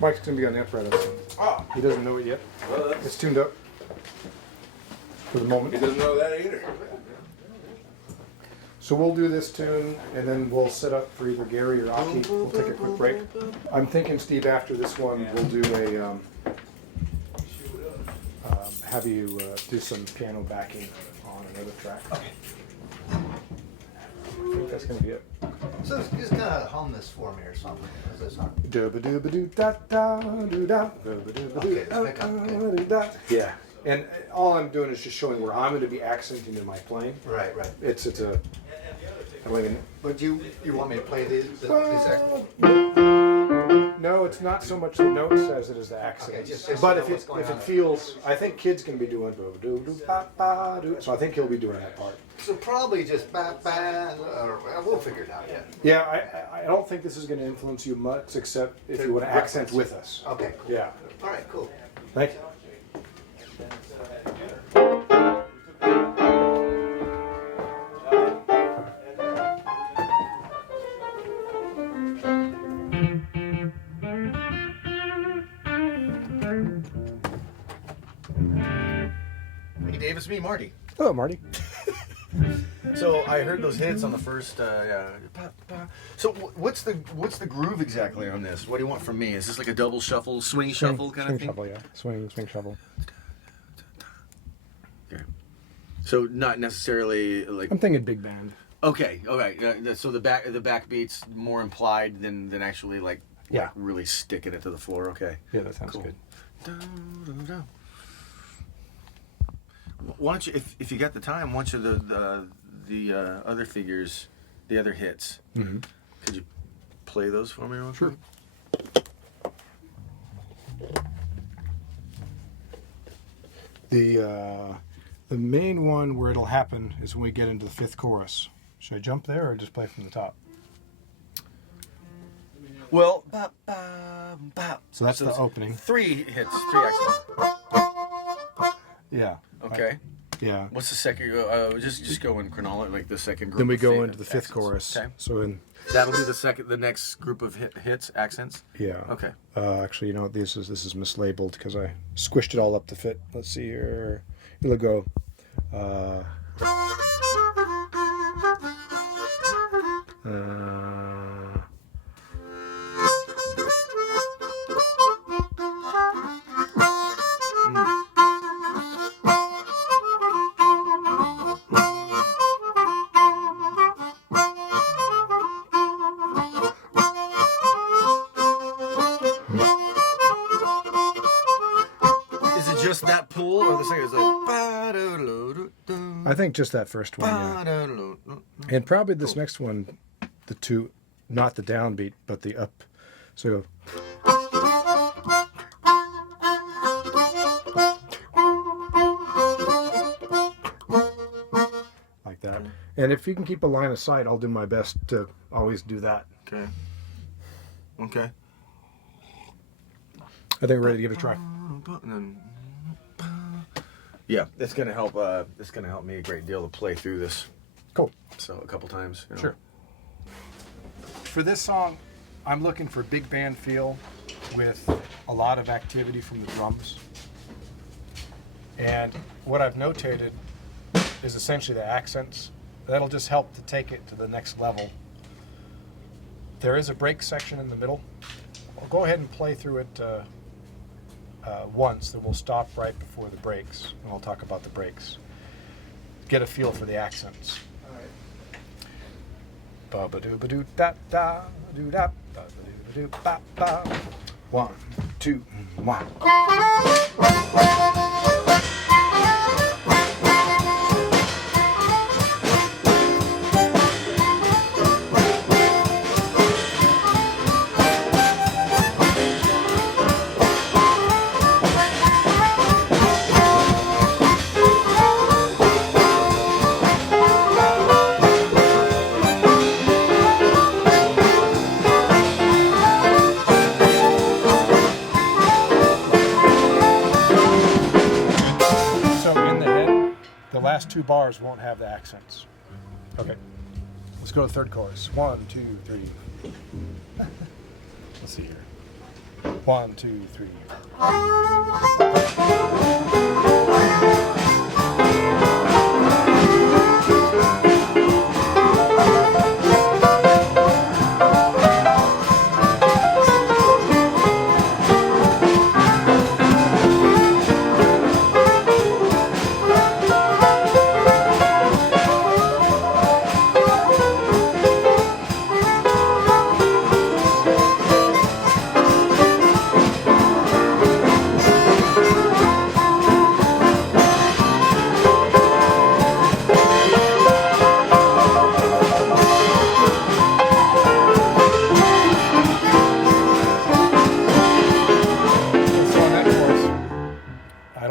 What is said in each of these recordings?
Mike's going to be on the upright. Oh. He doesn't know it yet. Well, It's tuned up for the moment. he doesn't know that either. So we'll do this tune, and then we'll set up for either Gary or Aki. We'll take a quick break. I'm thinking, Steve, after this one, we'll do a have you do some piano backing on another track. Okay. I think that's going to be it. So just kind of hum this for me or something. How's this sound? Dooba dooba doo da da doo da. Dooba dooba doo da da. Yeah. And all I'm doing is just showing where I'm going to be accenting in my playing. Right, right. It's a. But you want me to play these accents? No, it's not so much the notes as it is the accents. Okay, just but know if what's it going on. feels, I think kids can be doing do do ba ba do. So I think he'll be doing that part. So probably just ba ba, or we'll figure it out. Yeah. Yeah, I don't think this is going to influence you much, except if you want to accent with us. Okay. Cool. Yeah. All right. Cool. Thank you. Hey, Dave, it's me, Marty. Hello, Marty. So I heard those hits on the first. So what's the groove exactly on this? What do you want from me? Is this like a double shuffle, swing shuffle kind of thing? Swing shuffle, yeah. Swing shuffle. Okay. So not necessarily like. I'm thinking big band. Okay. All right. So the backbeat's more implied than actually like. Yeah. Like really sticking it to the floor. Okay. Yeah, that sounds Cool. good. Why don't you, if you got the time, why don't you the other figures, the other hits? Mm-hmm. Could you play those for me real Sure. quick? The main one where it'll happen is when we get into the fifth chorus. Should I jump there or just play from the top? Well, So that's the opening. Three hits, three accents. Yeah. Okay. Yeah. What's the second? Just go in chronology, like the second group. Then we of go into the fifth accents. chorus. Okay. So in That'll be the next group of hits, accents. yeah. Okay. Actually, you know what? This is mislabeled because I squished it all up to fit. Let's see here. It'll go. Is it just that pull, or the second is like? I think just that first one. Yeah. And probably this next one, the two, not the downbeat, but the up. So like that. And if you can keep a line of sight, I'll do my best to always do that. Okay. Okay. I think we're ready to give it a try. Yeah, it's gonna help. It's gonna help me a great deal to play through this. Cool. So a couple times. You know. Sure. For this song, I'm looking for big band feel with a lot of activity from the drums. And what I've notated is essentially the accents. That'll just help to take it to the next level. There is a break section in the middle. I'll go ahead and play through it once, then we'll stop right before the breaks, and I'll talk about the breaks. Get a feel for the accents. Ba ba doo ba doo da da doo da ba ba doo ba ba. 1, 2, 1. The last two bars won't have the accents. Okay. Let's go to the third chorus. 1, 2, 3. Let's see here. 1, 2, 3.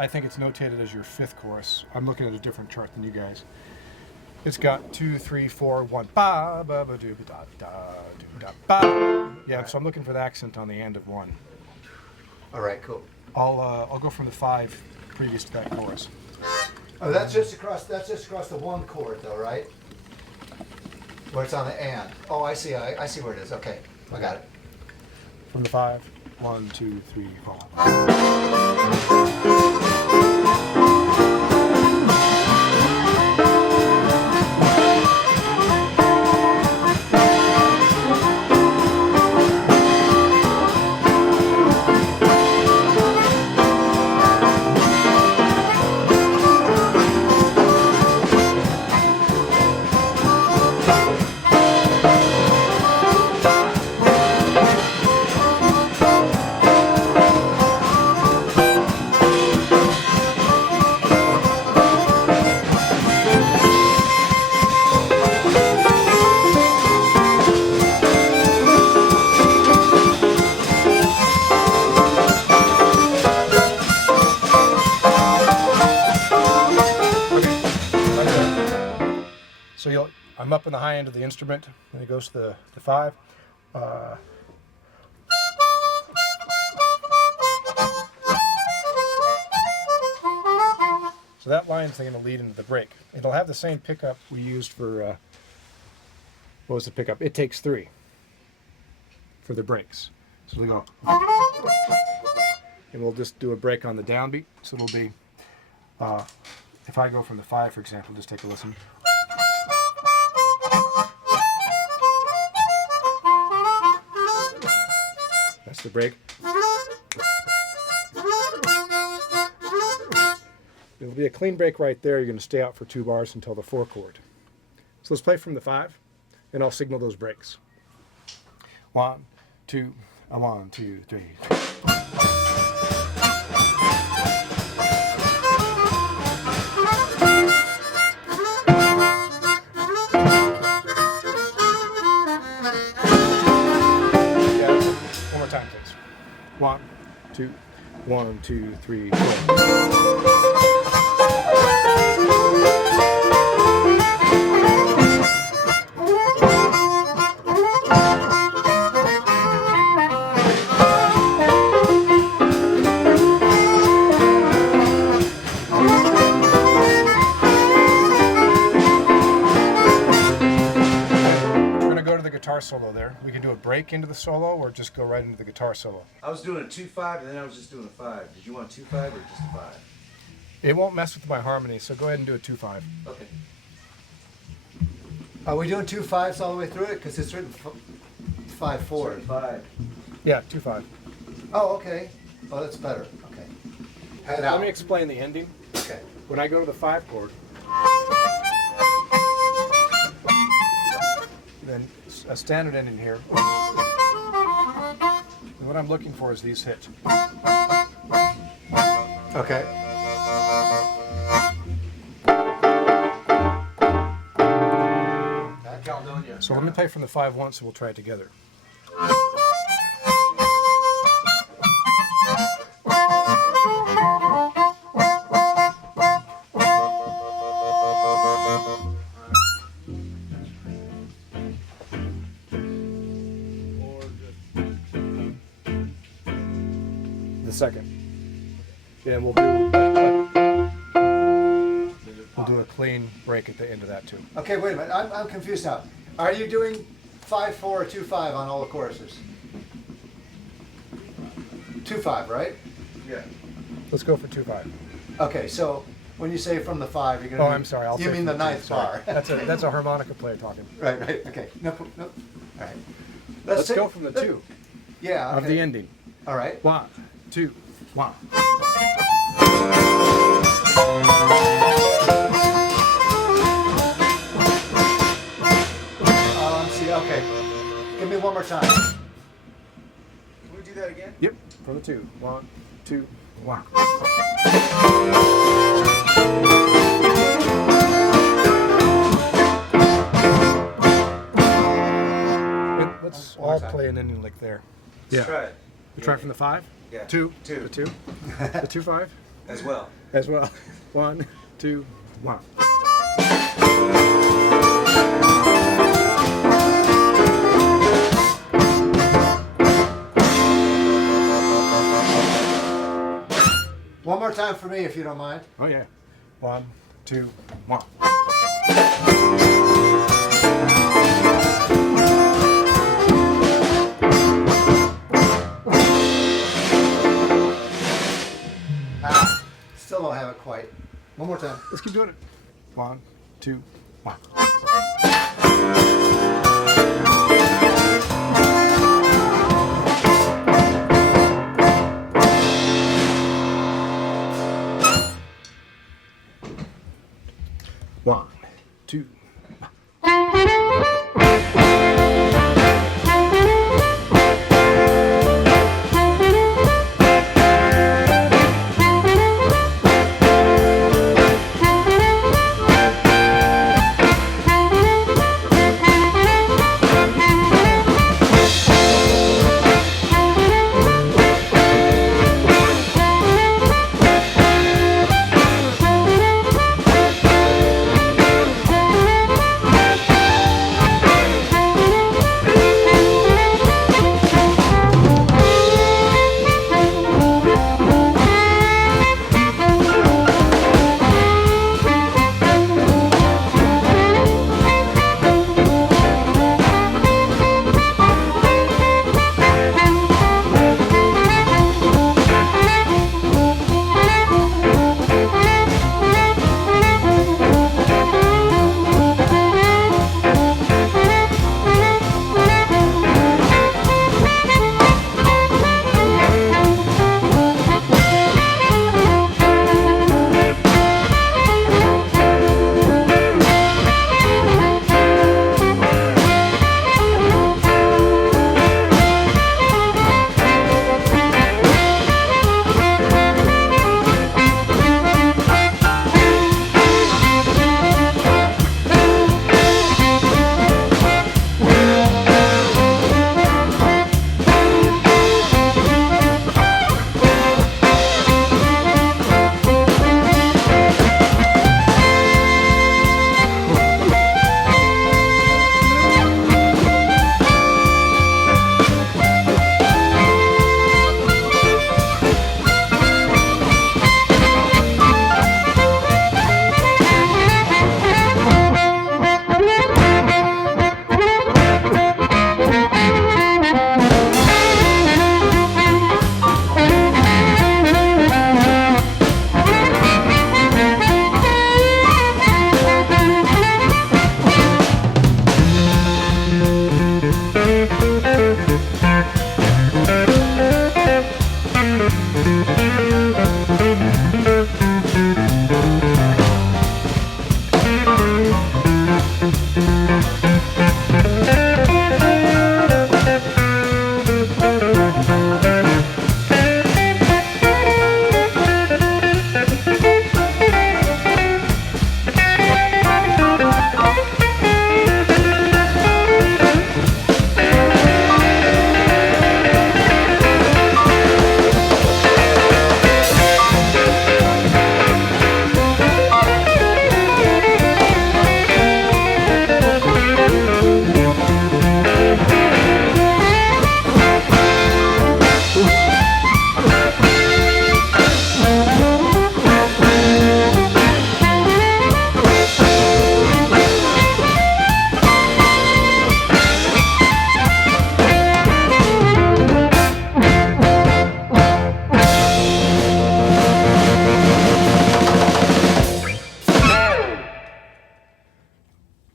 I think it's notated as your 5th chorus. I'm looking at a different chart than you guys. It's got 2, 3, 4, 1. Ba ba ba doo da da doo da ba. Yeah, so I'm looking for the accent on the end of 1. All right, cool. I'll go from the 5 previous to that chorus. Oh, that's just across the 1 chord, though, right? Where it's on the and. Oh, I see. I see where it is. Okay, I got it. From the 5. 1, 2, 3, 4. So I'm up in the high end of the instrument, and it goes to the 5. So that line's going to lead into the break. It'll have the same pickup we used for, what was the pickup? It takes 3 for the breaks. So we go, and we'll just do a break on the downbeat. So it'll be, if I go from the 5, for example, just take a listen. That's the break. There'll be a clean break right there. You're going to stay out for 2 bars until the 4 chord. So let's play from the 5, and I'll signal those breaks. 1, 2, 1, 2, 3. One more time, please. 1, 2, 1, 2, 3, 4. Guitar solo there. We can do a break into the solo or just go right into the guitar solo. I was doing a 2-5 and then I was just doing a 5. Did you want 2-5 or just a 5? It won't mess with my harmony, so go ahead and do a 2-5. Okay. Are we doing 2 5s all the way through it? Because it's written 5/4. 5. Yeah, 2-5. Oh, okay. Oh, that's better. Okay. Head Let out. me explain the ending. Okay. When I go to the 5 chord, then a standard ending here. And what I'm looking for is these hits. Okay. So let me play from the 5 once and we'll try it together. The second. Then we'll do a clean break at the end of that too. Okay, wait a minute. I'm confused now. Are you doing 5/4 or 2/5 on all the choruses? 2/5, right? Yeah. Let's go for 2/5. Okay, so when you say from the 5, you're gonna. Oh, mean- I'm sorry. I'll You say mean from the two, ninth sorry. bar? That's a harmonica player talking. Right, right. Okay. Nope, nope. All right. Let's take- go from the 2 Yeah. of okay. the ending. All right. 1, 2, 1. See. Okay. Give me one more time. Can we do that again? Yep, from the 2. 1, 2, 1. Let's One more all time. play an ending lick there. Let's try it. We try from the 5? Yeah. 2. Two. The 2. The 2/5 As well. as well. 1, 2, 1. One more time for me, if you don't mind. Oh yeah. 1, 2, 1. Ah, still don't have it quite. One more time. Let's keep doing it. 1, 2, 1. One, two.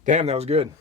Damn, that was good.